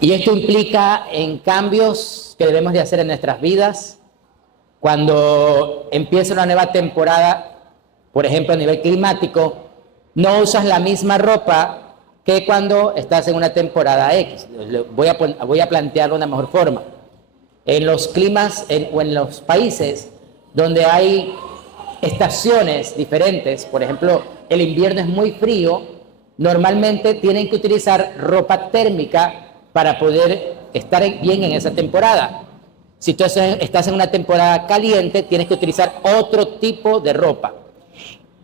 Y esto implica en cambios que debemos de hacer en nuestras vidas. Cuando empieza una nueva temporada, por ejemplo a nivel climático, no usas la misma ropa que cuando estás en una temporada X. Voy a plantearlo de una mejor forma. En los climas o en los países donde hay estaciones diferentes, por ejemplo, el invierno es muy frío, normalmente tienen que utilizar ropa térmica para poder estar bien en esa temporada. Si tú estás en una temporada caliente, tienes que utilizar otro tipo de ropa.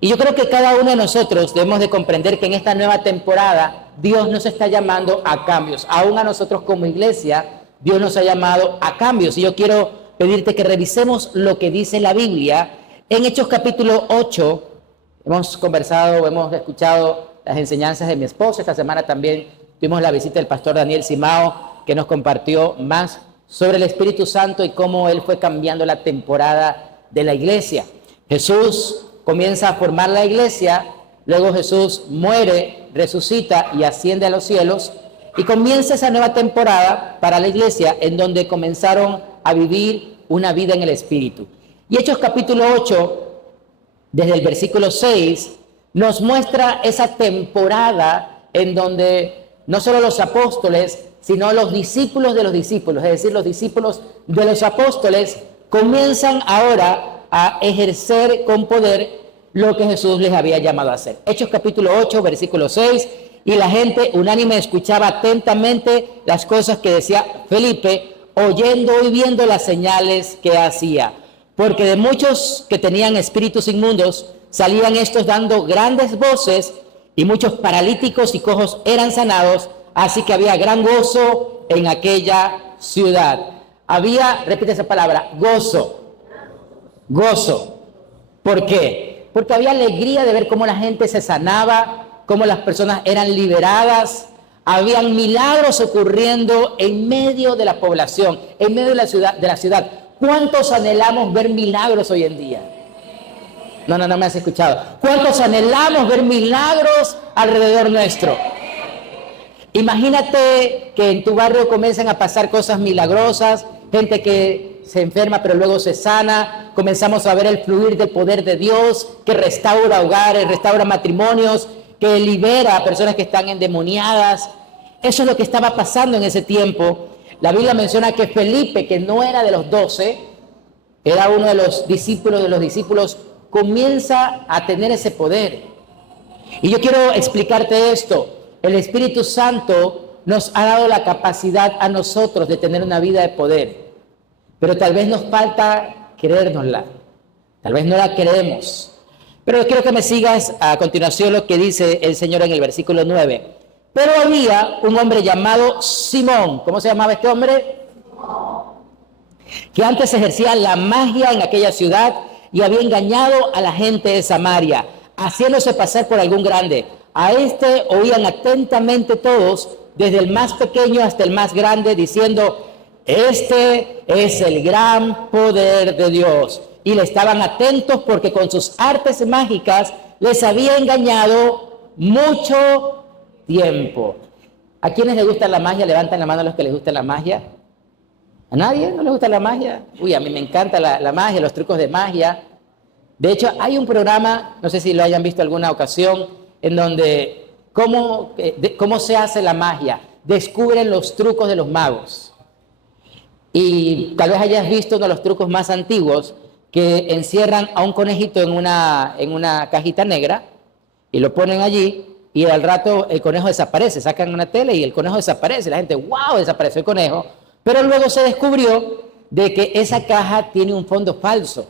Y yo creo que cada uno de nosotros debemos de comprender que en esta nueva temporada Dios nos está llamando a cambios. Aún a nosotros como iglesia, Dios nos ha llamado a cambios. Y yo quiero pedirte que revisemos lo que dice la Biblia. En Hechos capítulo 8, hemos conversado, hemos escuchado las enseñanzas de mi esposa. Esta semana también tuvimos la visita del pastor Daniel Simao, que nos compartió más sobre el Espíritu Santo y cómo él fue cambiando la temporada de la iglesia. Jesús comienza a formar la iglesia, luego Jesús muere, resucita y asciende a los cielos, y comienza esa nueva temporada para la iglesia en donde comenzaron a vivir una vida en el Espíritu. Y Hechos capítulo 8, desde el versículo 6, nos muestra esa temporada en donde no solo los apóstoles, sino los discípulos de los discípulos, es decir, los discípulos de los apóstoles, comienzan ahora a ejercer con poder lo que Jesús les había llamado a hacer. Hechos capítulo 8, versículo 6, y la gente unánime escuchaba atentamente las cosas que decía Felipe, oyendo y viendo las señales que hacía. Porque de muchos que tenían espíritus inmundos, salían estos dando grandes voces, y muchos paralíticos y cojos eran sanados, así que había gran gozo en aquella ciudad. Había, repite esa palabra, gozo. Gozo. ¿Por qué? Porque había alegría de ver cómo la gente se sanaba, cómo las personas eran liberadas. Habían milagros ocurriendo en medio de la población, en medio de la ciudad. ¿Cuántos anhelamos ver milagros hoy en día? No me has escuchado. ¿Cuántos anhelamos ver milagros alrededor nuestro? Imagínate que en tu barrio comiencen a pasar cosas milagrosas, gente que se enferma pero luego se sana, comenzamos a ver el fluir del poder de Dios, que restaura hogares, restaura matrimonios, que libera a personas que están endemoniadas. Eso es lo que estaba pasando en ese tiempo. La Biblia menciona que Felipe, que no era de los 12, era uno de los discípulos, comienza a tener ese poder. Y yo quiero explicarte esto. El Espíritu Santo nos ha dado la capacidad a nosotros de tener una vida de poder, pero tal vez nos falta creérnosla, tal vez no la creemos. Pero quiero que me sigas a continuación lo que dice el Señor en el versículo 9. Pero había un hombre llamado Simón. ¿Cómo se llamaba este hombre? Que antes ejercía la magia en aquella ciudad y había engañado a la gente de Samaria, haciéndose pasar por algún grande. A este oían atentamente todos, desde el más pequeño hasta el más grande, diciendo: este es el gran poder de Dios. Y le estaban atentos porque con sus artes mágicas les había engañado mucho tiempo. ¿A quienes les gusta la magia? Levantan la mano a los que les gusta la magia. ¿A nadie no les gusta la magia? Uy, a mí me encanta la magia, los trucos de magia. De hecho, hay un programa, no sé si lo hayan visto alguna ocasión, en donde cómo se hace la magia. Descubren los trucos de los magos. Y tal vez hayas visto uno de los trucos más antiguos, que encierran a un conejito en una cajita negra y lo ponen allí, y al rato el conejo desaparece. Sacan una tele y el conejo desaparece. La gente, wow, desapareció el conejo. Pero luego se descubrió de que esa caja tiene un fondo falso.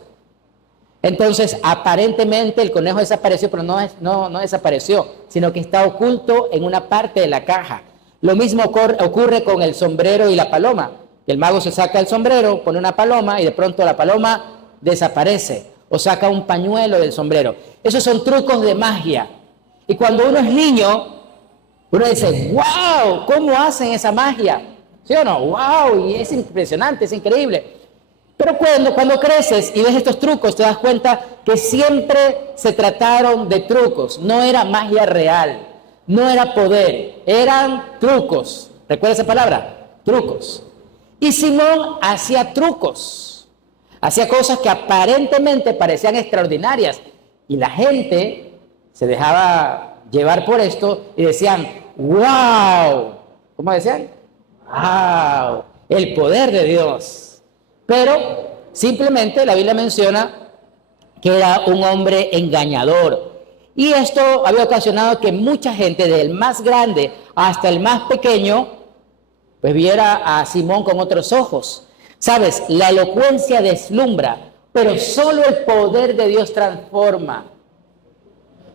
Entonces, aparentemente el conejo desapareció, pero no desapareció, sino que está oculto en una parte de la caja. Lo mismo ocurre con el sombrero y la paloma. El mago se saca el sombrero, pone una paloma y de pronto la paloma desaparece, o saca un pañuelo del sombrero. Esos son trucos de magia. Y cuando uno es niño, uno dice: wow, ¿cómo hacen esa magia? ¿Sí o no? Wow, y es impresionante, es increíble. Pero cuando creces y ves estos trucos, te das cuenta que siempre se trataron de trucos. No era magia real, no era poder, eran trucos. ¿Recuerda esa palabra? trucos. Y Simón hacía trucos, hacía cosas que aparentemente parecían extraordinarias. Y la gente se dejaba llevar por esto y decían, ¡wow! ¿Cómo decían? ¡Wow! El poder de Dios. Pero simplemente la Biblia menciona que era un hombre engañador. Y esto había ocasionado que mucha gente, desde el más grande hasta el más pequeño, pues viera a Simón con otros ojos. Sabes, la elocuencia deslumbra, pero solo el poder de Dios transforma.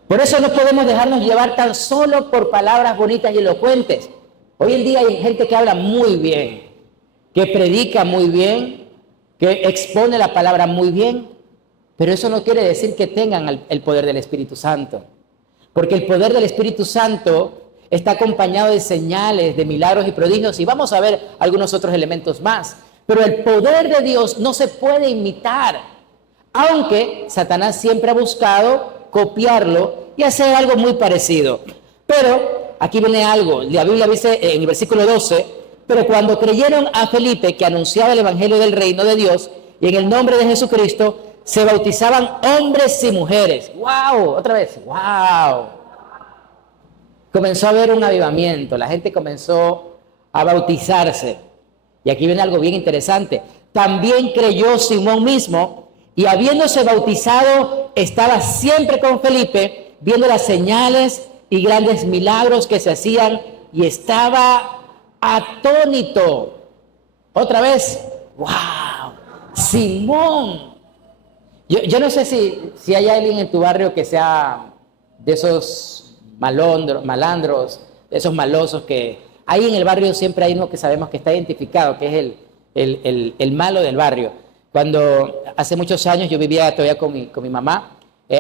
Por eso no podemos dejarnos llevar tan solo por palabras bonitas y elocuentes. Hoy en día hay gente que habla muy bien, que predica muy bien, que expone la palabra muy bien, pero eso no quiere decir que tengan el poder del Espíritu Santo. Porque el poder del Espíritu Santo está acompañado de señales, de milagros y prodigios, y vamos a ver algunos otros elementos más. Pero el poder de Dios no se puede imitar, aunque Satanás siempre ha buscado copiarlo y hacer algo muy parecido. Pero aquí viene algo, la Biblia dice en el versículo 12, pero cuando creyeron a Felipe que anunciaba el evangelio del reino de Dios y en el nombre de Jesucristo, se bautizaban hombres y mujeres. ¡Wow! Otra vez, ¡wow! Comenzó a haber un avivamiento, la gente comenzó a bautizarse. Y aquí viene algo bien interesante. También creyó Simón mismo, y habiéndose bautizado, estaba siempre con Felipe, viendo las señales y grandes milagros que se hacían, y estaba atónito. Otra vez, ¡wow! Simón. Yo no sé si hay alguien en tu barrio que sea de esos malandros, de esos malosos que... Ahí en el barrio siempre hay uno que sabemos que está identificado, que es el malo del barrio. Cuando hace muchos años yo vivía todavía con mi mamá,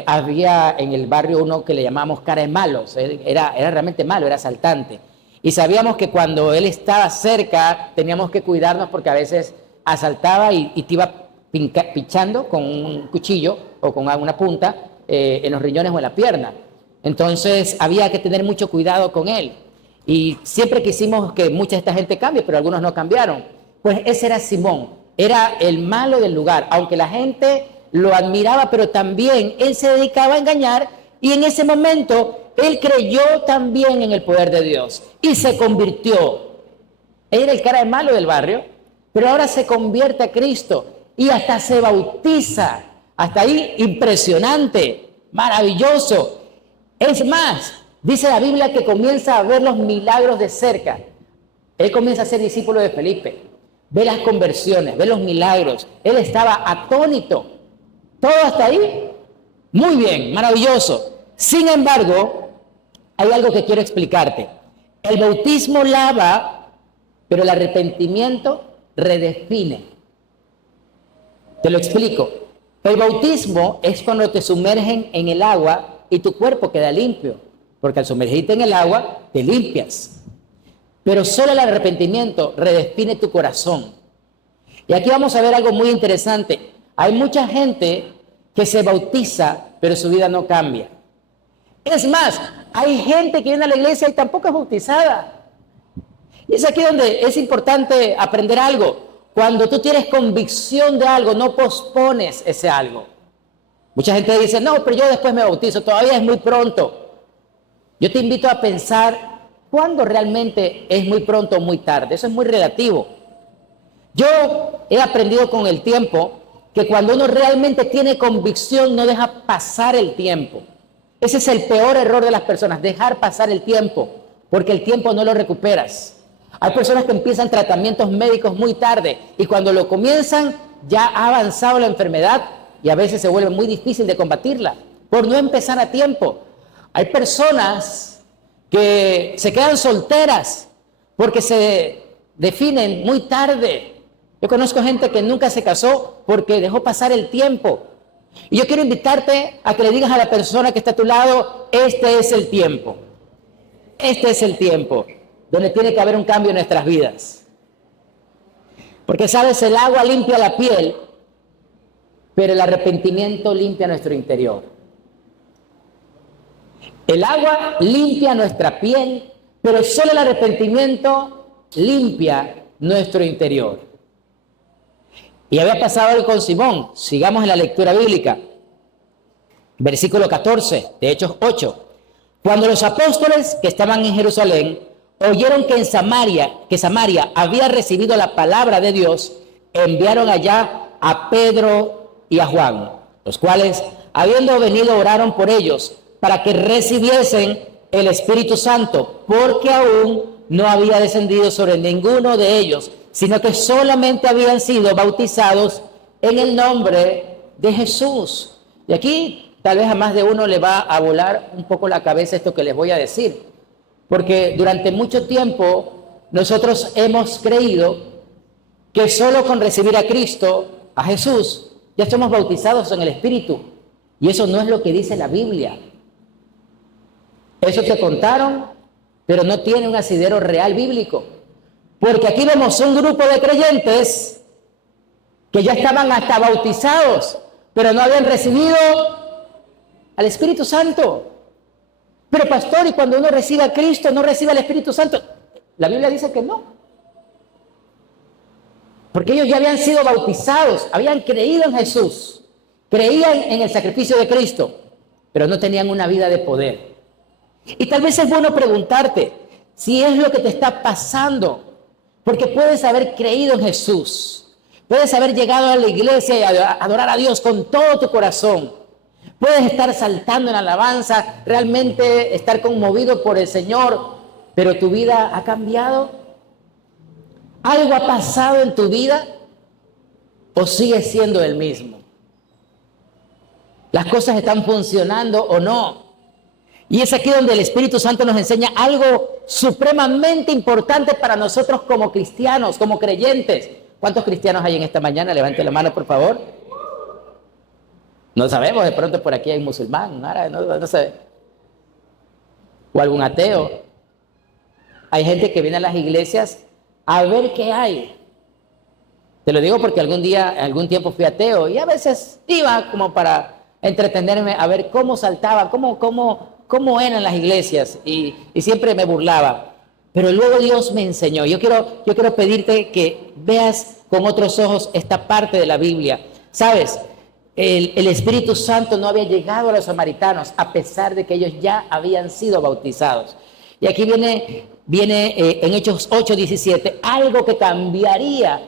había en el barrio uno que le llamábamos cara de malos. Era realmente malo, era asaltante. Y sabíamos que cuando él estaba cerca teníamos que cuidarnos porque a veces asaltaba y te iba pichando con un cuchillo o con una punta en los riñones o en la pierna. Entonces había que tener mucho cuidado con él. Y siempre quisimos que mucha de esta gente cambie, pero algunos no cambiaron. Pues ese era Simón, era el malo del lugar, aunque la gente lo admiraba, pero también él se dedicaba a engañar, y en ese momento él creyó también en el poder de Dios y se convirtió. Él era el cara de malo del barrio, pero ahora se convierte a Cristo y hasta se bautiza. Hasta ahí impresionante, maravilloso. Es más, dice la Biblia que comienza a ver los milagros de cerca. Él comienza a ser discípulo de Felipe, ve las conversiones, ve los milagros. Él estaba atónito. Todo hasta ahí, muy bien, maravilloso. Sin embargo, hay algo que quiero explicarte. El bautismo lava, pero el arrepentimiento redefine. Te lo explico. El bautismo es cuando te sumergen en el agua y tu cuerpo queda limpio, porque al sumergirte en el agua te limpias. Pero solo el arrepentimiento redefine tu corazón. Y aquí vamos a ver algo muy interesante. Hay mucha gente que se bautiza, pero su vida no cambia. Es más, hay gente que viene a la iglesia y tampoco es bautizada. Y es aquí donde es importante aprender algo. Cuando tú tienes convicción de algo, no pospones ese algo. Mucha gente dice, no, pero yo después me bautizo, todavía es muy pronto. Yo te invito a pensar, ¿cuándo realmente es muy pronto o muy tarde? Eso es muy relativo. Yo he aprendido con el tiempo que cuando uno realmente tiene convicción, no deja pasar el tiempo. Ese es el peor error de las personas, dejar pasar el tiempo, porque el tiempo no lo recuperas. Hay personas que empiezan tratamientos médicos muy tarde y cuando lo comienzan ya ha avanzado la enfermedad y a veces se vuelve muy difícil de combatirla por no empezar a tiempo. Hay personas que se quedan solteras porque se definen muy tarde. Yo conozco gente que nunca se casó porque dejó pasar el tiempo. Y yo quiero invitarte a que le digas a la persona que está a tu lado, este es el tiempo. Este es el tiempo donde tiene que haber un cambio en nuestras vidas. Porque, ¿sabes? El agua limpia la piel, pero el arrepentimiento limpia nuestro interior. El agua limpia nuestra piel, pero solo el arrepentimiento limpia nuestro interior. Y había pasado algo con Simón. Sigamos en la lectura bíblica. Versículo 14 de Hechos 8. Cuando los apóstoles que estaban en Jerusalén oyeron que Samaria había recibido la palabra de Dios, enviaron allá a Pedro y a Juan, los cuales, habiendo venido, oraron por ellos para que recibiesen el Espíritu Santo, porque aún no había descendido sobre ninguno de ellos, sino que solamente habían sido bautizados en el nombre de Jesús. Y aquí tal vez a más de uno le va a volar un poco la cabeza esto que les voy a decir, porque durante mucho tiempo nosotros hemos creído que solo con recibir a Cristo, a Jesús, ya somos bautizados en el Espíritu, y eso no es lo que dice la Biblia. Eso te contaron, pero no tiene un asidero real bíblico, porque aquí vemos un grupo de creyentes que ya estaban hasta bautizados, pero no habían recibido al Espíritu Santo. Pero pastor, ¿y cuando uno recibe a Cristo no recibe al Espíritu Santo? La Biblia dice que no. Porque ellos ya habían sido bautizados, habían creído en Jesús, creían en el sacrificio de Cristo, pero no tenían una vida de poder. Y tal vez es bueno preguntarte si es lo que te está pasando, porque puedes haber creído en Jesús, puedes haber llegado a la iglesia y adorar a Dios con todo tu corazón. Puedes estar saltando en alabanza, realmente estar conmovido por el Señor, pero tu vida ha cambiado. ¿Algo ha pasado en tu vida o sigues siendo el mismo? ¿Las cosas están funcionando o no? Y es aquí donde el Espíritu Santo nos enseña algo supremamente importante para nosotros como cristianos, como creyentes. ¿Cuántos cristianos hay en esta mañana? Levante la mano, por favor. No sabemos, de pronto por aquí hay un musulmán, no sé. O algún ateo. Hay gente que viene a las iglesias a ver qué hay. Te lo digo porque algún tiempo fui ateo y a veces iba como para entretenerme a ver cómo saltaban, cómo eran las iglesias y siempre me burlaba. Pero luego Dios me enseñó. Yo quiero pedirte que veas con otros ojos esta parte de la Biblia. ¿Sabes? El Espíritu Santo no había llegado a los samaritanos a pesar de que ellos ya habían sido bautizados. Y aquí viene en Hechos 8:17 algo que cambiaría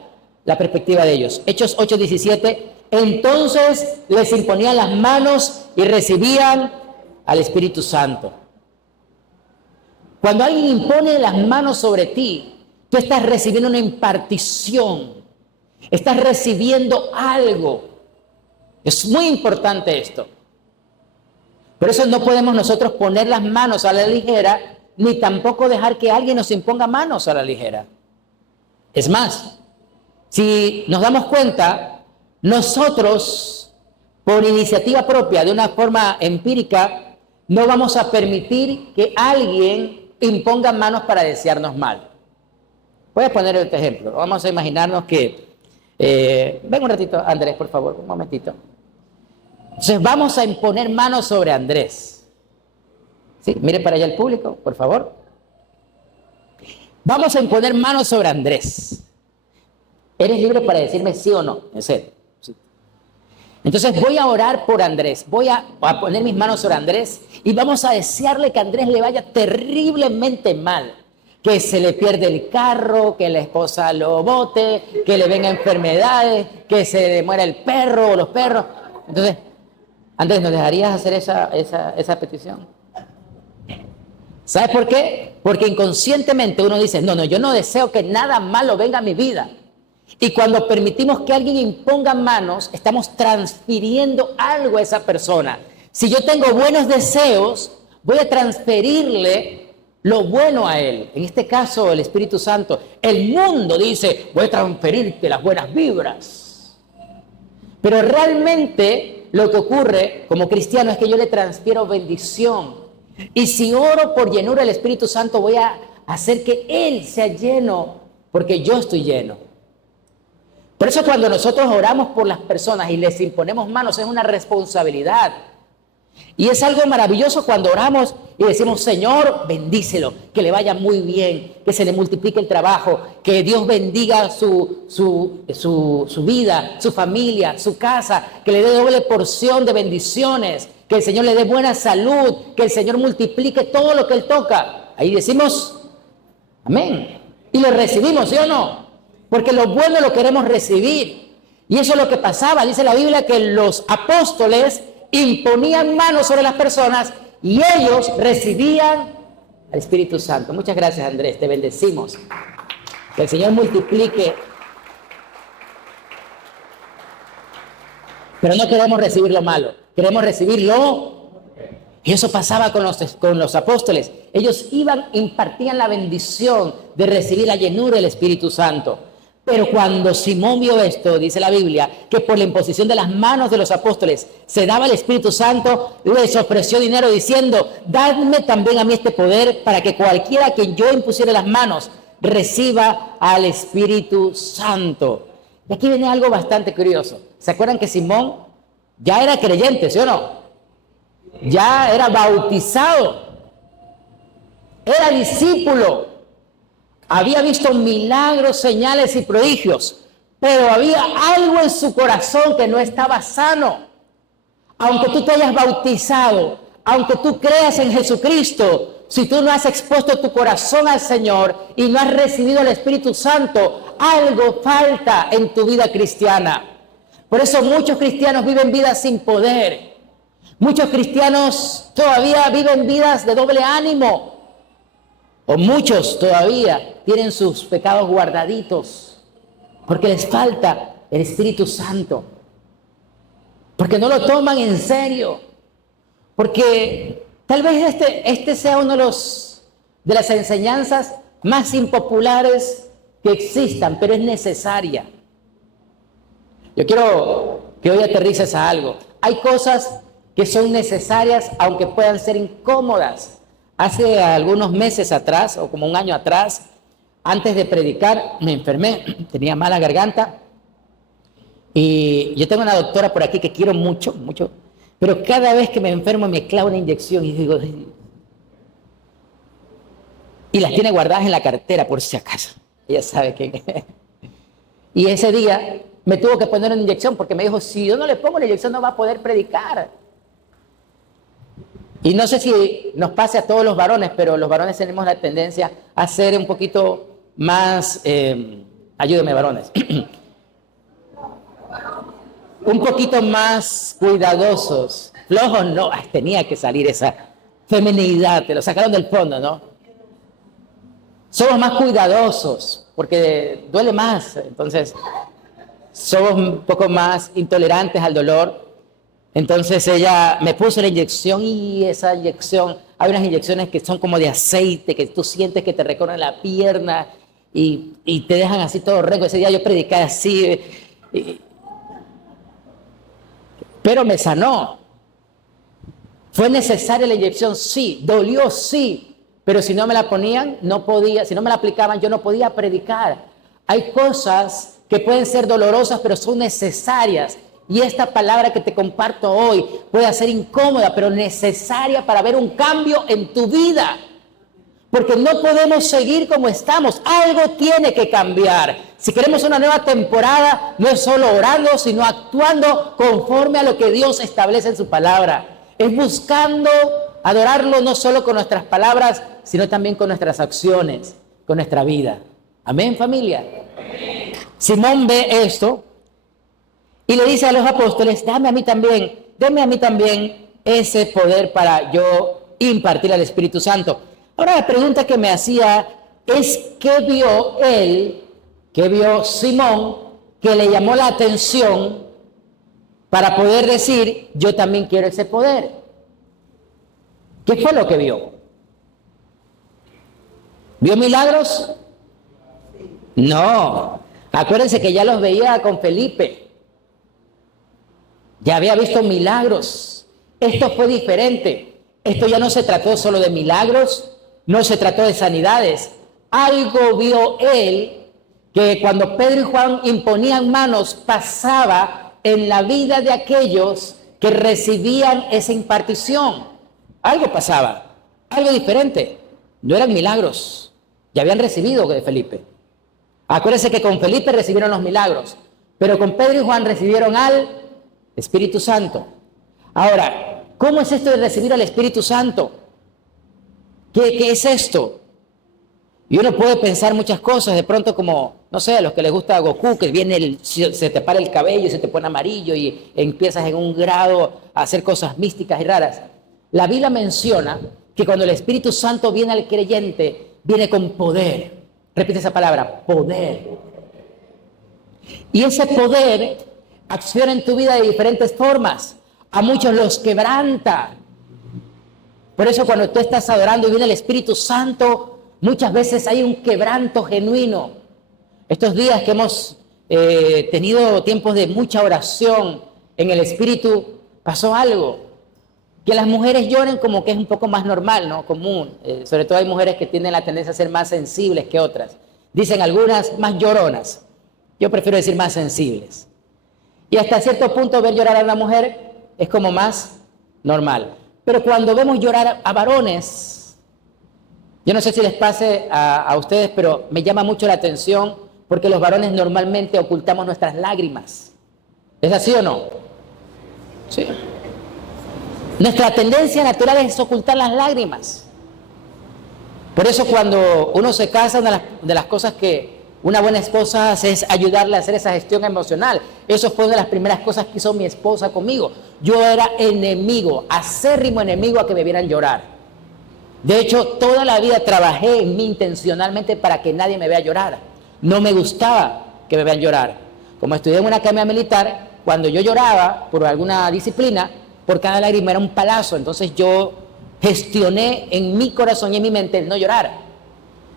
la perspectiva de ellos. Hechos 8:17, entonces les imponían las manos y recibían al Espíritu Santo. Cuando alguien impone las manos sobre ti, tú estás recibiendo una impartición, estás recibiendo algo. Es muy importante esto. Por eso no podemos nosotros poner las manos a la ligera, ni tampoco dejar que alguien nos imponga manos a la ligera. Es más, si nos damos cuenta, nosotros, por iniciativa propia, de una forma empírica, no vamos a permitir que alguien imponga manos para desearnos mal. Voy a poner este ejemplo. Vamos a imaginarnos que... ven un ratito, Andrés, por favor, un momentito. Entonces vamos a imponer manos sobre Andrés. ¿Sí? Mire para allá el público, por favor. Vamos a imponer manos sobre Andrés. ¿Eres libre para decirme sí o no? En serio. Sí. Entonces voy a orar por Andrés. Voy a poner mis manos sobre Andrés y vamos a desearle que a Andrés le vaya terriblemente mal. Que se le pierde el carro, que la esposa lo bote, que le vengan enfermedades, que se le muera el perro o los perros. Entonces, Andrés, ¿nos dejarías hacer esa petición? ¿Sabes por qué? Porque inconscientemente uno dice, no, yo no deseo que nada malo venga a mi vida. Y cuando permitimos que alguien imponga manos, estamos transfiriendo algo a esa persona. Si yo tengo buenos deseos, voy a transferirle lo bueno a él. En este caso, el Espíritu Santo. El mundo dice, voy a transferirte las buenas vibras. Pero realmente lo que ocurre como cristiano es que yo le transfiero bendición. Y si oro por llenura del Espíritu Santo, voy a hacer que Él sea lleno, porque yo estoy lleno. Por eso cuando nosotros oramos por las personas y les imponemos manos, es una responsabilidad. Y es algo maravilloso cuando oramos y decimos, Señor, bendícelo, que le vaya muy bien, que se le multiplique el trabajo, que Dios bendiga su vida, su familia, su casa, que le dé doble porción de bendiciones, que el Señor le dé buena salud, que el Señor multiplique todo lo que Él toca. Ahí decimos, amén. Y lo recibimos, ¿sí o no? Porque lo bueno lo queremos recibir. Y eso es lo que pasaba. Dice la Biblia que los apóstoles imponían manos sobre las personas y ellos recibían al Espíritu Santo. Muchas gracias, Andrés, te bendecimos. Que el Señor multiplique. Pero no queremos recibir lo malo, queremos recibirlo. Y eso pasaba con los apóstoles. Ellos iban, impartían la bendición de recibir la llenura del Espíritu Santo. Pero cuando Simón vio esto, dice la Biblia, que por la imposición de las manos de los apóstoles se daba el Espíritu Santo, les ofreció dinero diciendo, dadme también a mí este poder para que cualquiera a quien yo impusiera las manos reciba al Espíritu Santo. Y aquí viene algo bastante curioso. ¿Se acuerdan que Simón ya era creyente, sí o no? Ya era bautizado, era discípulo. Había visto milagros, señales y prodigios, pero había algo en su corazón que no estaba sano. Aunque tú te hayas bautizado, aunque tú creas en Jesucristo, si tú no has expuesto tu corazón al Señor y no has recibido el Espíritu Santo, algo falta en tu vida cristiana. Por eso muchos cristianos viven vidas sin poder. Muchos cristianos todavía viven vidas de doble ánimo. O muchos todavía tienen sus pecados guardaditos porque les falta el Espíritu Santo, porque no lo toman en serio, porque tal vez este sea uno de las enseñanzas más impopulares que existan, pero es necesaria. Yo quiero que hoy aterrices a algo. Hay cosas que son necesarias aunque puedan ser incómodas. Hace algunos meses atrás, o como un año atrás, antes de predicar, me enfermé, tenía mala garganta. Y yo tengo una doctora por aquí que quiero mucho, mucho, pero cada vez que me enfermo me clava una inyección y digo... Y las tiene guardadas en la cartera por si acaso. Ella sabe que... Y ese día me tuvo que poner una inyección porque me dijo, si yo no le pongo la inyección no va a poder predicar. Y no sé si nos pase a todos los varones, pero los varones tenemos la tendencia a ser un poquito más, ayúdenme varones, un poquito más cuidadosos. Flojos no, tenía que salir esa feminidad, te lo sacaron del fondo, ¿no? Somos más cuidadosos, porque duele más, entonces somos un poco más intolerantes al dolor. Entonces ella me puso la inyección y esa inyección, hay unas inyecciones que son como de aceite, que tú sientes que te recorren la pierna y te dejan así todo rengo. Ese día yo prediqué así, pero me sanó. ¿Fue necesaria la inyección? Sí. ¿Dolió? Sí. Pero si no me la ponían, no podía, si no me la aplicaban, yo no podía predicar. Hay cosas que pueden ser dolorosas, pero son necesarias. Y esta palabra que te comparto hoy puede ser incómoda, pero necesaria para ver un cambio en tu vida. Porque no podemos seguir como estamos. Algo tiene que cambiar. Si queremos una nueva temporada, no es solo orando, sino actuando conforme a lo que Dios establece en su palabra. Es buscando adorarlo no solo con nuestras palabras, sino también con nuestras acciones, con nuestra vida. Amén, familia. Amén. Simón ve esto y le dice a los apóstoles, denme a mí también ese poder para yo impartir al Espíritu Santo. Ahora la pregunta que me hacía es, ¿qué vio él, qué vio Simón, que le llamó la atención para poder decir, yo también quiero ese poder? ¿Qué fue lo que vio? ¿Vio milagros? No. Acuérdense que ya los veía con Felipe. Ya había visto milagros. Esto fue diferente. Esto ya no se trató solo de milagros, no se trató de sanidades. Algo vio él que cuando Pedro y Juan imponían manos pasaba en la vida de aquellos que recibían esa impartición. Algo pasaba, algo diferente. No eran milagros, ya habían recibido de Felipe. Acuérdense que con Felipe recibieron los milagros, pero con Pedro y Juan recibieron al Espíritu Santo. Ahora, ¿cómo es esto de recibir al Espíritu Santo? ¿Qué es esto? Y uno puede pensar muchas cosas, de pronto como, no sé, a los que les gusta Goku, que viene se te para el cabello, se te pone amarillo y empiezas en un grado a hacer cosas místicas y raras. La Biblia menciona que cuando el Espíritu Santo viene al creyente, viene con poder. Repite esa palabra, poder. Y ese poder acciona en tu vida de diferentes formas. A muchos los quebranta. Por eso cuando tú estás adorando y viene el Espíritu Santo, muchas veces hay un quebranto genuino. Estos días que hemos tenido tiempos de mucha oración en el Espíritu, pasó algo. Que las mujeres lloren como que es un poco más normal, ¿no? Común. Sobre todo hay mujeres que tienen la tendencia a ser más sensibles que otras. Dicen algunas más lloronas. Yo prefiero decir más sensibles. Y hasta cierto punto ver llorar a una mujer es como más normal. Pero cuando vemos llorar a varones, yo no sé si les pase a ustedes, pero me llama mucho la atención porque los varones normalmente ocultamos nuestras lágrimas. ¿Es así o no? Sí. Nuestra tendencia natural es ocultar las lágrimas. Por eso cuando uno se casa, una de las cosas que una buena esposa hace es ayudarle a hacer esa gestión emocional. Eso fue una de las primeras cosas que hizo mi esposa conmigo. Yo era enemigo, acérrimo enemigo a que me vieran llorar. De hecho, toda la vida trabajé en mí intencionalmente para que nadie me vea llorar. No me gustaba que me vean llorar. Como estudié en una academia militar, cuando yo lloraba por alguna disciplina, por cada lágrima era un palazo. Entonces yo gestioné en mi corazón y en mi mente el no llorar.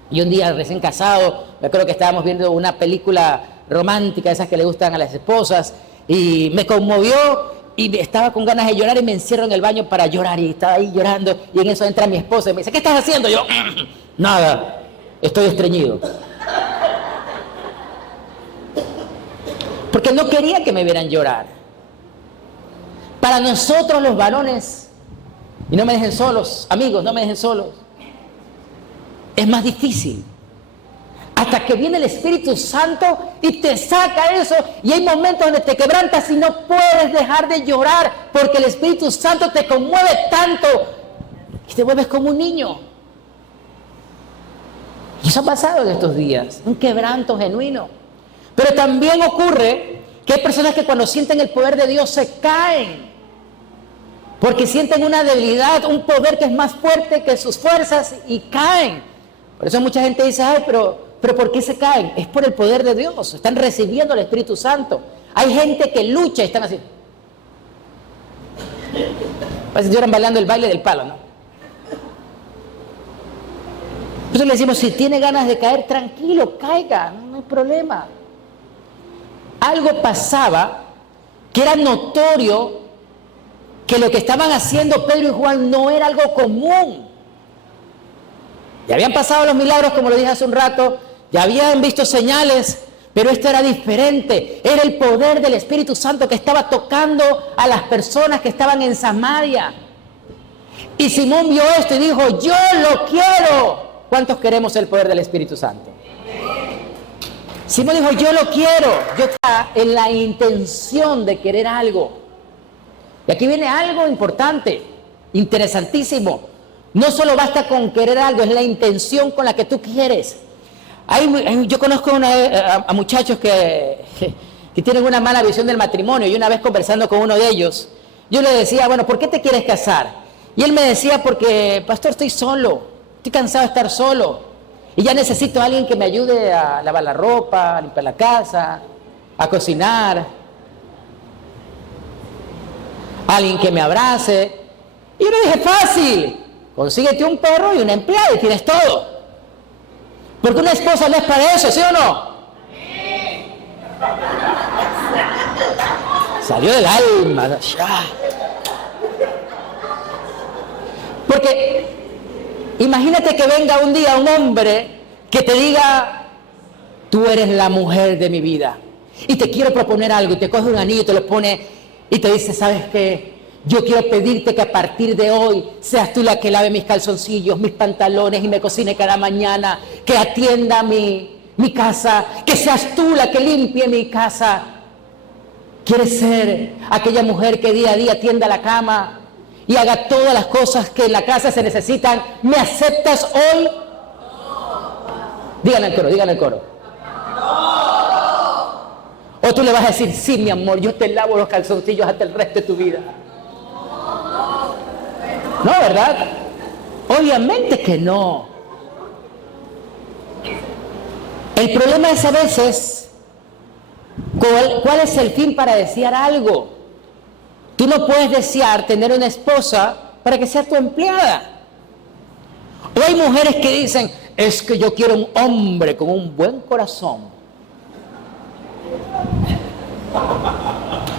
Y un día recién casado, me acuerdo que estábamos viendo una película romántica, esas que le gustan a las esposas, y me conmovió y estaba con ganas de llorar y me encierro en el baño para llorar y estaba ahí llorando y en eso entra mi esposa y me dice, ¿qué estás haciendo? Yo, nada, estoy estreñido. Porque no quería que me vieran llorar. Para nosotros los varones, y no me dejen solos, amigos, no me dejen solos, es más difícil. Hasta que viene el Espíritu Santo y te saca eso, y hay momentos donde te quebrantas y no puedes dejar de llorar, porque el Espíritu Santo te conmueve tanto y te vuelves como un niño. Y eso ha pasado en estos días, un quebranto genuino. Pero también ocurre que hay personas que cuando sienten el poder de Dios se caen, porque sienten una debilidad, un poder que es más fuerte que sus fuerzas y caen. Por eso mucha gente dice, ay, pero ¿por qué se caen? Es por el poder de Dios, están recibiendo el Espíritu Santo. Hay gente que lucha y están así. Parece que estuvieran bailando el baile del palo, ¿no? Entonces le decimos, si tiene ganas de caer, tranquilo, caiga, no hay problema. Algo pasaba que era notorio que lo que estaban haciendo Pedro y Juan no era algo común. Ya habían pasado los milagros, como lo dije hace un rato, ya habían visto señales, pero esto era diferente. Era el poder del Espíritu Santo que estaba tocando a las personas que estaban en Samaria. Y Simón vio esto y dijo, yo lo quiero. ¿Cuántos queremos el poder del Espíritu Santo? Simón dijo, yo lo quiero. Yo estaba en la intención de querer algo. Y aquí viene algo importante, interesantísimo. No solo basta con querer algo, es la intención con la que tú quieres. Yo conozco a muchachos que tienen una mala visión del matrimonio, y una vez conversando con uno de ellos, yo le decía, bueno, ¿por qué te quieres casar? Y él me decía, porque, pastor, estoy solo, estoy cansado de estar solo, y ya necesito a alguien que me ayude a lavar la ropa, a limpiar la casa, a cocinar, alguien que me abrace. Y yo le dije, fácil, consíguete un perro y una empleada y tienes todo. Porque una esposa no es para eso, ¿sí o no? Salió del alma. Porque imagínate que venga un día un hombre que te diga, tú eres la mujer de mi vida y te quiero proponer algo, y te coge un anillo y te lo pone y te dice, ¿sabes qué? yo quiero pedirte que a partir de hoy seas tú la que lave mis calzoncillos, mis pantalones y me cocine cada mañana, que atienda mi casa, que seas tú la que limpie mi casa. ¿Quieres ser aquella mujer que día a día tienda la cama y haga todas las cosas que en la casa se necesitan? ¿Me aceptas hoy? Díganle el coro, díganle el coro. O tú le vas a decir, sí, mi amor, yo te lavo los calzoncillos hasta el resto de tu vida. No, ¿verdad? Obviamente que no. El problema es a veces, ¿cuál es el fin para desear algo? Tú no puedes desear tener una esposa para que sea tu empleada. O hay mujeres que dicen, es que yo quiero un hombre con un buen corazón.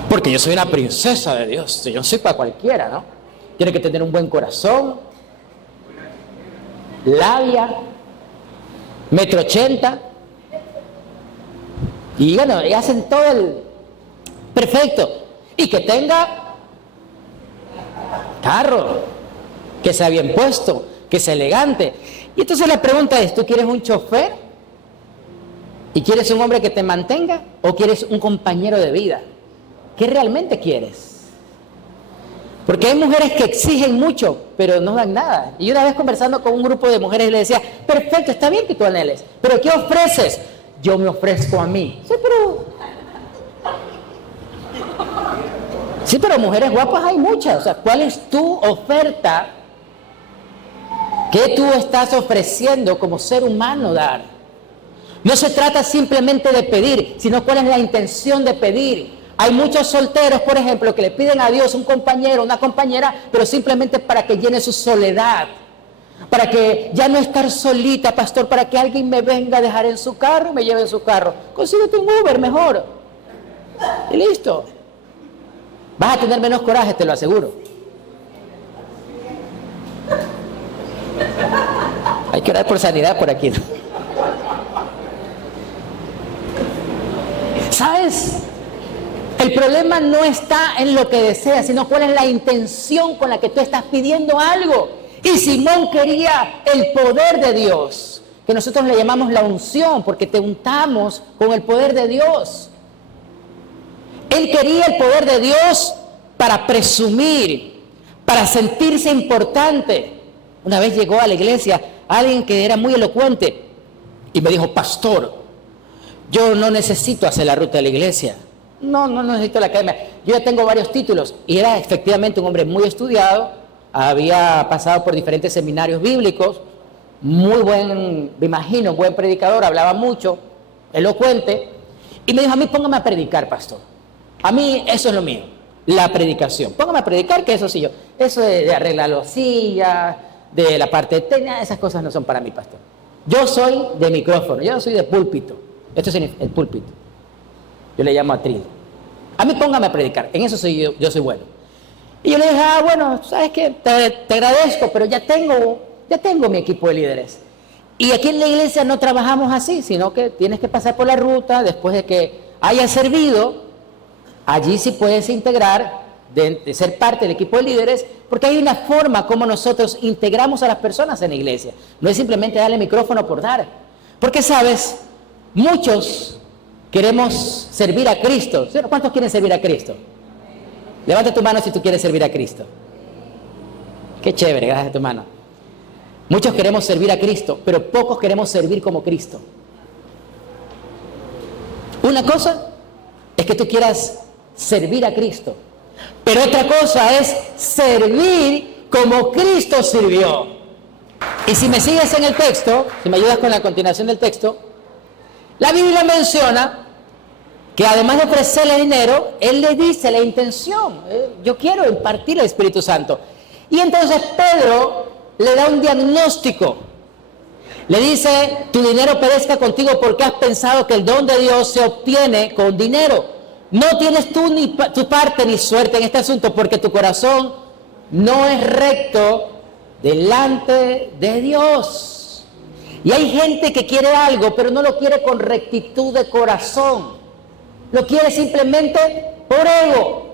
Porque yo soy una princesa de Dios, yo no soy para cualquiera, ¿no? Tiene que tener un buen corazón, labia, 1,80 m. Y bueno, y hacen todo el perfecto. Y que tenga carro, que sea bien puesto, que sea elegante. Y entonces la pregunta es, ¿tú quieres un chofer? ¿Y quieres un hombre que te mantenga? ¿O quieres un compañero de vida? ¿Qué realmente quieres? Porque hay mujeres que exigen mucho, pero no dan nada. Y una vez conversando con un grupo de mujeres, le decía, perfecto, está bien que tú anheles, pero ¿qué ofreces? Yo me ofrezco a mí. Sí, pero mujeres guapas hay muchas. O sea, ¿cuál es tu oferta? ¿Qué tú estás ofreciendo como ser humano dar? No se trata simplemente de pedir, sino cuál es la intención de pedir. Hay muchos solteros, por ejemplo, que le piden a Dios un compañero, una compañera, pero simplemente para que llene su soledad. Para que ya no estar solita, pastor, para que alguien me venga a dejar en su carro y me lleve en su carro. Consíguete un Uber mejor. Y listo. Vas a tener menos coraje, te lo aseguro. Hay que orar por sanidad por aquí, ¿no? ¿Sabes? El problema no está en lo que deseas, sino cuál es la intención con la que tú estás pidiendo algo. Y Simón quería el poder de Dios, que nosotros le llamamos la unción, porque te untamos con el poder de Dios. Él quería el poder de Dios para presumir, para sentirse importante. Una vez llegó a la iglesia alguien que era muy elocuente y me dijo, pastor, yo no necesito hacer la ruta de la iglesia. No necesito la academia. Yo ya tengo varios títulos. Y era efectivamente un hombre muy estudiado. Había pasado por diferentes seminarios bíblicos. Muy buen, me imagino, buen predicador. Hablaba mucho, elocuente. Y me dijo, a mí póngame a predicar, pastor. A mí eso es lo mío, la predicación. Póngame a predicar, que eso sí yo. Eso de arreglar las sillas, de la parte técnica, esas cosas no son para mí, pastor. Yo soy de micrófono, yo soy de púlpito. Esto es el púlpito. Yo le llamo atril. A mí póngame a predicar, en eso soy yo soy bueno. Y yo le dije, bueno, ¿sabes qué? Te agradezco, pero ya tengo mi equipo de líderes. Y aquí en la iglesia no trabajamos así, sino que tienes que pasar por la ruta, después de que hayas servido, allí sí puedes integrar, de ser parte del equipo de líderes, porque hay una forma como nosotros integramos a las personas en la iglesia. No es simplemente darle micrófono por dar. Porque, ¿sabes? Muchos queremos servir a Cristo. ¿Cuántos quieren servir a Cristo? Levanta tu mano si tú quieres servir a Cristo. Qué chévere, gracias a tu mano. Muchos queremos servir a Cristo, pero pocos queremos servir como Cristo. Una cosa es que tú quieras servir a Cristo, pero otra cosa es servir como Cristo sirvió. Y si me sigues en el texto, si me ayudas con la continuación del texto, la Biblia menciona que además de ofrecerle dinero, Él le dice la intención. Yo quiero impartir el Espíritu Santo. Y entonces Pedro le da un diagnóstico. Le dice, tu dinero perezca contigo porque has pensado que el don de Dios se obtiene con dinero. No tienes tú ni tu parte ni suerte en este asunto porque tu corazón no es recto delante de Dios. Y hay gente que quiere algo, pero no lo quiere con rectitud de corazón. Lo quiere simplemente por ego.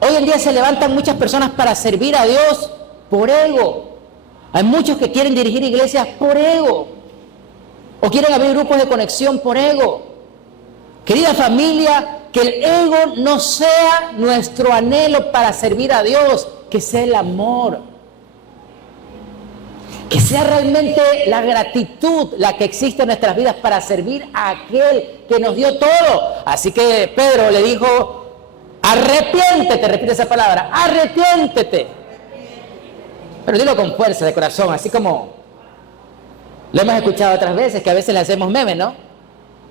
Hoy en día se levantan muchas personas para servir a Dios por ego. Hay muchos que quieren dirigir iglesias por ego. O quieren abrir grupos de conexión por ego. Querida familia, que el ego no sea nuestro anhelo para servir a Dios, que sea el amor. Que sea realmente la gratitud la que existe en nuestras vidas para servir a aquel que nos dio todo. Así que Pedro le dijo, arrepiéntete, repite esa palabra, arrepiéntete. Pero dilo con fuerza de corazón, así como lo hemos escuchado otras veces, que a veces le hacemos memes, ¿no?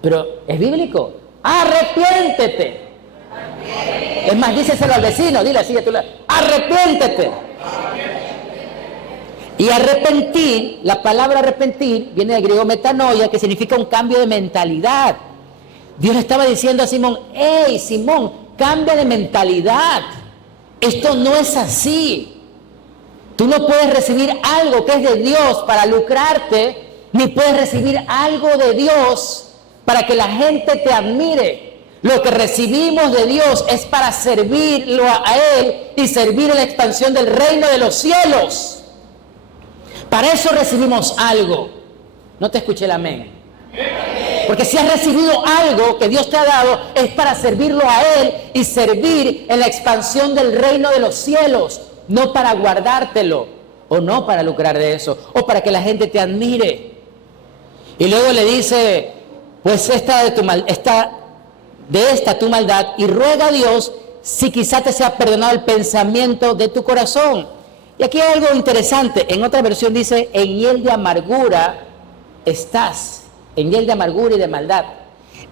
Pero es bíblico. Arrepiéntete. Es más, díselo al vecino, dile así a tu lado, arrepiéntete. Y arrepentir, la palabra arrepentir viene del griego metanoia, que significa un cambio de mentalidad. Dios le estaba diciendo a Simón, hey Simón, cambia de mentalidad. Esto no es así. Tú no puedes recibir algo que es de Dios para lucrarte, ni puedes recibir algo de Dios para que la gente te admire. Lo que recibimos de Dios es para servirlo a Él y servir en la expansión del reino de los cielos. Para eso recibimos algo. No te escuché el amén. Porque si has recibido algo que Dios te ha dado, es para servirlo a Él y servir en la expansión del reino de los cielos. No para guardártelo, o no para lucrar de eso, o para que la gente te admire. Y luego le dice, pues de esta tu maldad, y ruega a Dios si quizá te sea perdonado el pensamiento de tu corazón. Y aquí hay algo interesante. En otra versión dice, en hiel de amargura estás, en hiel de amargura y de maldad.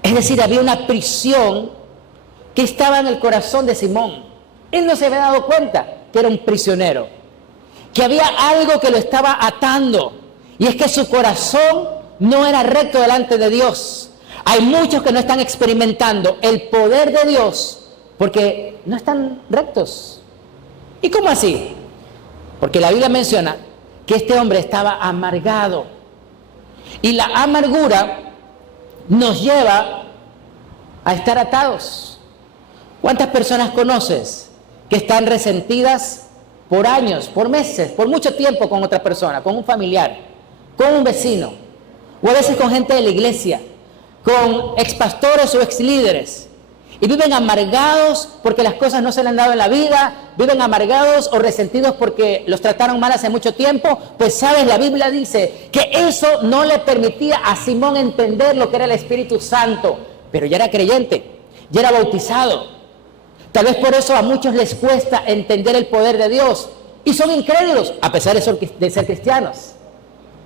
Es decir, había una prisión que estaba en el corazón de Simón. Él no se había dado cuenta que era un prisionero, que había algo que lo estaba atando, y es que su corazón no era recto delante de Dios. Hay muchos que no están experimentando el poder de Dios porque no están rectos. ¿Y cómo así? Porque la Biblia menciona que este hombre estaba amargado, y la amargura nos lleva a estar atados. ¿Cuántas personas conoces que están resentidas por años, por meses, por mucho tiempo con otra persona, con un familiar, con un vecino, o a veces con gente de la iglesia, con expastores o exlíderes, y viven amargados porque las cosas no se les han dado en la vida, viven amargados o resentidos porque los trataron mal hace mucho tiempo? Pues sabes, la Biblia dice que eso no le permitía a Simón entender lo que era el Espíritu Santo, pero ya era creyente, ya era bautizado. Tal vez por eso a muchos les cuesta entender el poder de Dios y son incrédulos a pesar de ser cristianos.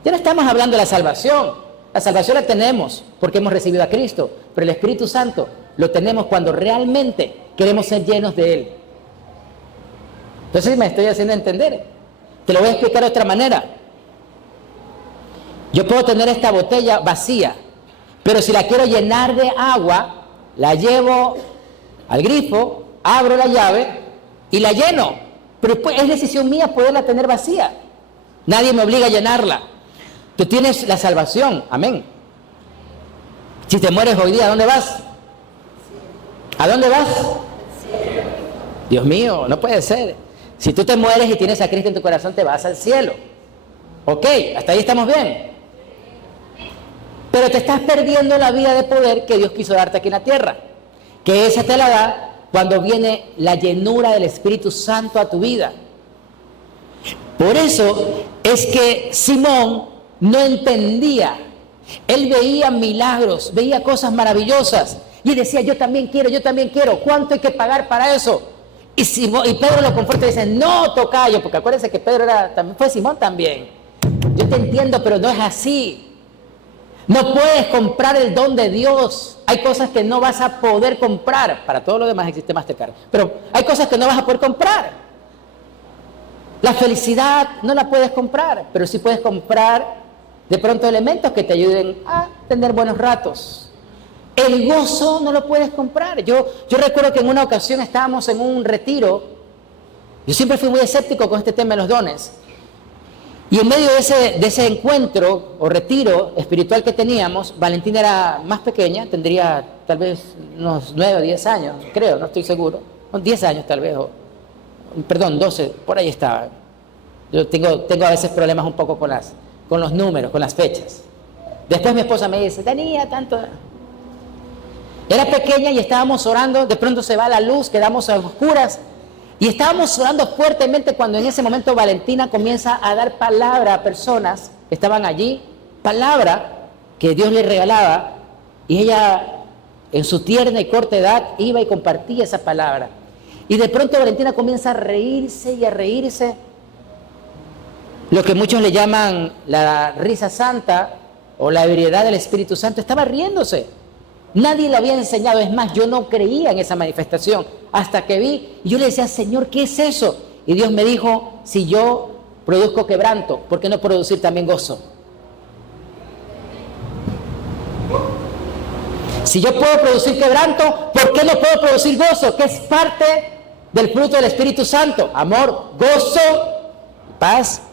Ya no estamos hablando de la salvación. La salvación la tenemos porque hemos recibido a Cristo, pero el Espíritu Santo lo tenemos cuando realmente queremos ser llenos de Él. Entonces me estoy haciendo entender. Te lo voy a explicar de otra manera. Yo puedo tener esta botella vacía, pero si la quiero llenar de agua, la llevo al grifo, abro la llave y la lleno. Pero después es decisión mía poderla tener vacía. Nadie me obliga a llenarla. Tú tienes la salvación, amén. Si te mueres hoy día, ¿a dónde vas? ¿A dónde vas? Dios mío, no puede ser. Si tú te mueres y tienes a Cristo en tu corazón, te vas al cielo. Ok, hasta ahí estamos bien. Pero te estás perdiendo la vida de poder que Dios quiso darte aquí en la tierra. Que esa te la da cuando viene la llenura del Espíritu Santo a tu vida. Por eso es que Simón no entendía. Él veía milagros, veía cosas maravillosas y decía, yo también quiero. ¿Cuánto hay que pagar para eso? Y Pedro lo conforta y dice, no, tocayo, porque acuérdense que Pedro también fue Simón también. Yo te entiendo, pero no es así. No puedes comprar el don de Dios. Hay cosas que no vas a poder comprar. Para todo lo demás existe Mastercard, pero hay cosas que no vas a poder comprar. La felicidad no la puedes comprar, pero sí puedes comprar de pronto elementos que te ayuden a tener buenos ratos. El gozo no lo puedes comprar. Yo recuerdo que en una ocasión estábamos en un retiro. Yo siempre fui muy escéptico con este tema de los dones. Y en medio de ese encuentro o retiro espiritual que teníamos, Valentina era más pequeña, tendría tal vez unos 9 o 10 años, creo, no estoy seguro, 10 años tal vez, perdón, 12, por ahí estaba. Yo tengo a veces problemas un poco con los números, con las fechas. Después mi esposa me dice, tenía tanto. Era pequeña y estábamos orando, de pronto se va la luz, quedamos a oscuras. Y estábamos orando fuertemente cuando en ese momento Valentina comienza a dar palabra a personas que estaban allí, palabra que Dios le regalaba, y ella en su tierna y corta edad iba y compartía esa palabra. Y de pronto Valentina comienza a reírse y a reírse, lo que muchos le llaman la risa santa o la ebriedad del Espíritu Santo. Estaba riéndose. Nadie le había enseñado, es más, yo no creía en esa manifestación hasta que vi, y yo le decía, Señor, ¿qué es eso? Y Dios me dijo, si yo produzco quebranto, ¿por qué no producir también gozo? Si yo puedo producir quebranto, ¿por qué no puedo producir gozo? Que es parte del fruto del Espíritu Santo, amor, gozo, paz.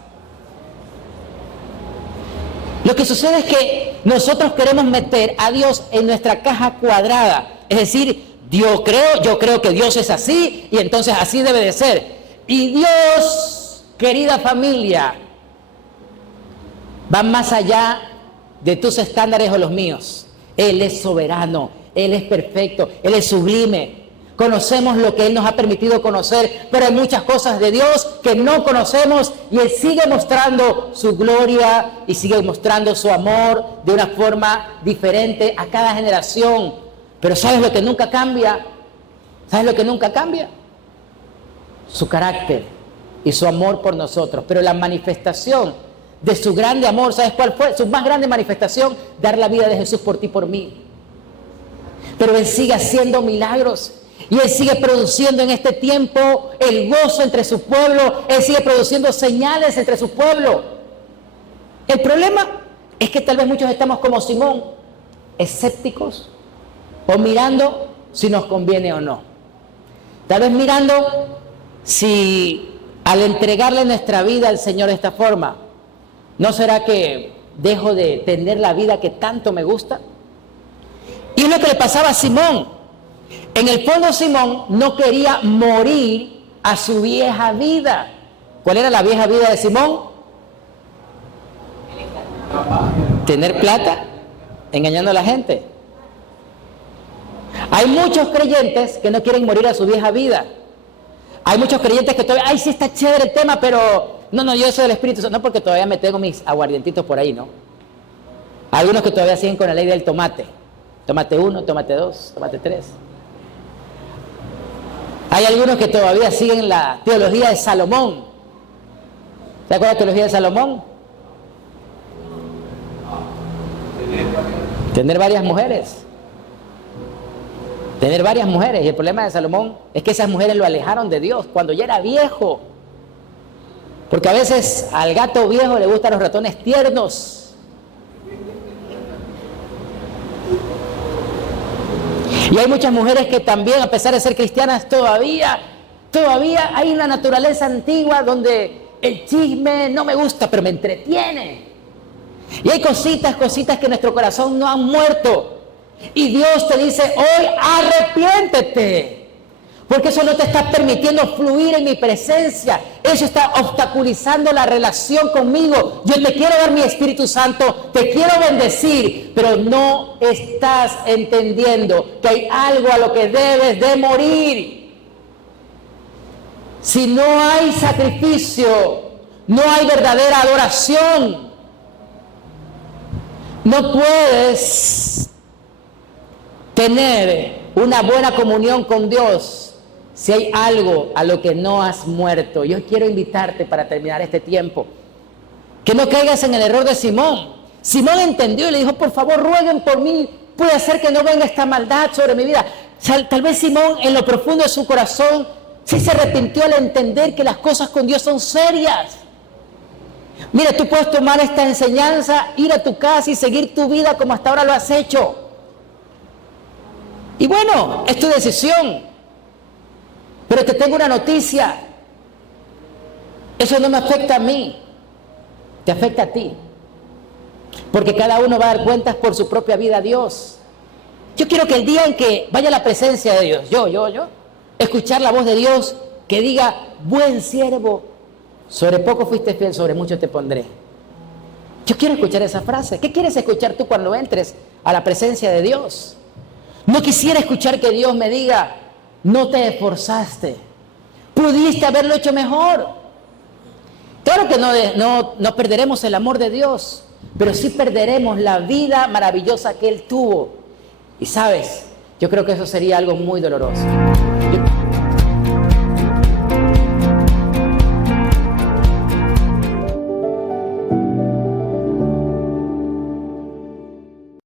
Lo que sucede es que nosotros queremos meter a Dios en nuestra caja cuadrada. Es decir, yo creo que Dios es así y entonces así debe de ser. Y Dios, querida familia, va más allá de tus estándares o los míos. Él es soberano, Él es perfecto, Él es sublime. Conocemos lo que Él nos ha permitido conocer, pero hay muchas cosas de Dios que no conocemos y Él sigue mostrando su gloria y sigue mostrando su amor de una forma diferente a cada generación. Pero ¿sabes lo que nunca cambia? ¿Sabes lo que nunca cambia? Su carácter y su amor por nosotros. Pero la manifestación de su grande amor, ¿sabes cuál fue? Su más grande manifestación, dar la vida de Jesús por ti y por mí. Pero Él sigue haciendo milagros. Y Él sigue produciendo en este tiempo el gozo entre su pueblo. Él sigue produciendo señales entre su pueblo. El problema es que tal vez muchos estamos como Simón, escépticos, o mirando si nos conviene o no. Tal vez mirando si al entregarle nuestra vida al Señor de esta forma, ¿no será que dejo de tener la vida que tanto me gusta? Y es lo que le pasaba a Simón. En el fondo Simón no quería morir a su vieja vida. ¿Cuál era la vieja vida de Simón? Tener plata, engañando a la gente. Hay muchos creyentes que no quieren morir a su vieja vida. Hay muchos creyentes que todavía, ay, sí está chévere el tema, pero no, yo soy del Espíritu Santo, no, porque todavía me tengo mis aguardientitos por ahí, ¿no? Hay algunos que todavía siguen con la ley del tomate. Tomate 1, tomate 2, tomate 3. Hay algunos que todavía siguen la teología de Salomón. ¿Se acuerdan de la teología de Salomón? Tener varias mujeres. Tener varias mujeres. Y el problema de Salomón es que esas mujeres lo alejaron de Dios cuando ya era viejo. Porque a veces al gato viejo le gustan los ratones tiernos. Y hay muchas mujeres que también, a pesar de ser cristianas, todavía hay una naturaleza antigua donde el chisme no me gusta, pero me entretiene. Y hay cositas que en nuestro corazón no han muerto. Y Dios te dice, hoy arrepiéntete. Porque eso no te está permitiendo fluir en mi presencia. Eso está obstaculizando la relación conmigo. Yo te quiero dar mi Espíritu Santo, te quiero bendecir, pero no estás entendiendo que hay algo a lo que debes de morir. Si no hay sacrificio, no hay verdadera adoración. No puedes tener una buena comunión con Dios si hay algo a lo que no has muerto. Yo quiero invitarte para terminar este tiempo, que no caigas en el error de Simón. Simón entendió y le dijo, por favor, rueguen por mí, puede hacer que no venga esta maldad sobre mi vida. Tal vez Simón en lo profundo de su corazón sí se arrepintió al entender que las cosas con Dios son serias. Mira, tú puedes tomar esta enseñanza, ir a tu casa y seguir tu vida como hasta ahora lo has hecho. Y bueno, es tu decisión. Pero te tengo una noticia. Eso no me afecta a mí. Te afecta a ti. Porque cada uno va a dar cuentas por su propia vida a Dios. Yo quiero que el día en que vaya a la presencia de Dios, yo, escuchar la voz de Dios, que diga, buen siervo, sobre poco fuiste fiel, sobre mucho te pondré. Yo quiero escuchar esa frase. ¿Qué quieres escuchar tú cuando entres a la presencia de Dios? No quisiera escuchar que Dios me diga, no te esforzaste, pudiste haberlo hecho mejor. Claro que no perderemos el amor de Dios, pero sí perderemos la vida maravillosa que Él tuvo. Y sabes, yo creo que eso sería algo muy doloroso.